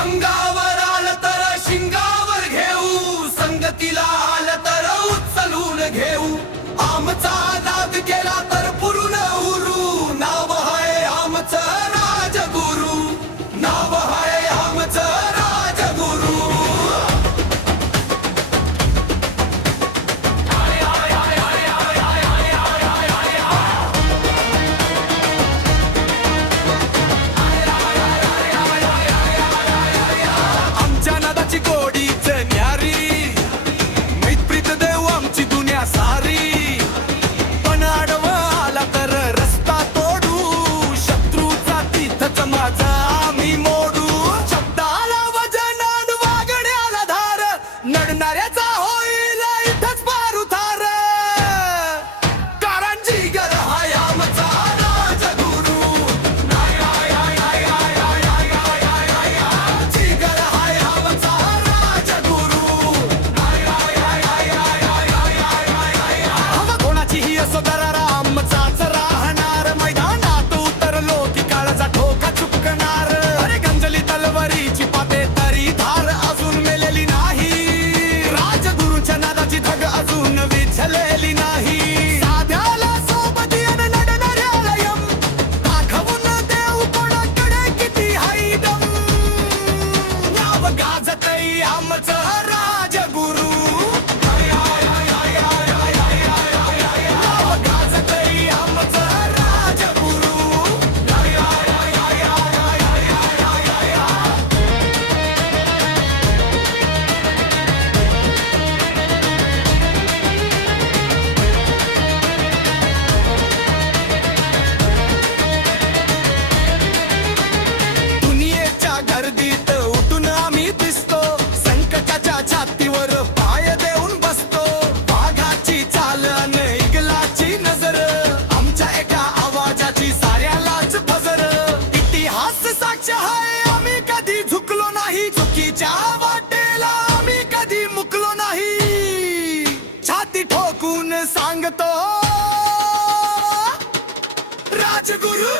अंगावर आलं तर शिंगावर घेऊ, संगतीला आलं तर उचलून घेऊ. आमचा नाद केला तर पुरून उरू, नाव आहे आमचं राजगुरू, नाव आहे आमचं राजगुरू. आमच्या नादाची गोडीच न्यारी, मैत्रीत देऊ आमची दुनिया सारी. पण आडवा आला तर रस्ता तोडू, शत्रूचा तिथंच माझा आम्ही मोडू. शब्दाला वजन अन वागण्याला धार, नडणाऱ्याचा होईल इथंच पार उतार. कारण जिगर हाय आमचा राजगुरू, जिगर हाय आमचा राजगुरू. हवा कोणाचीही असो दरारा आमचाच राहणार, मैदानात उतरलो की काळाचा ठोका चुकणार. अरे गंजली तलवारीची पाते तरी धार अजून मेलेली नाही, राजगुरूच्या नादाची धग अजून विझलेली नाही. साध्याला सोबती अन लढणाऱ्याला यम, दाखवून देऊ कोणाकडे किती हाय दम. नाव गाजतय आमचं राजगुरू, नाव गाजतय आमचं राजगुरू. दुनियेच्या गर्दीत उठून आम्ही दिसतो, संकटाच्या छातीवर पाय देऊन बसतो. वाघाची चाल अन इगलाची नजर, आमच्या एका आवाजाची साऱ्यालाच बजर. इतिहास साक्ष आहे आम्ही कधी झुकलो नाही, चुकीच्या वाटेला आम्ही कधी मुकलो नाही. छाती ठोकून सांगतो राजगुरू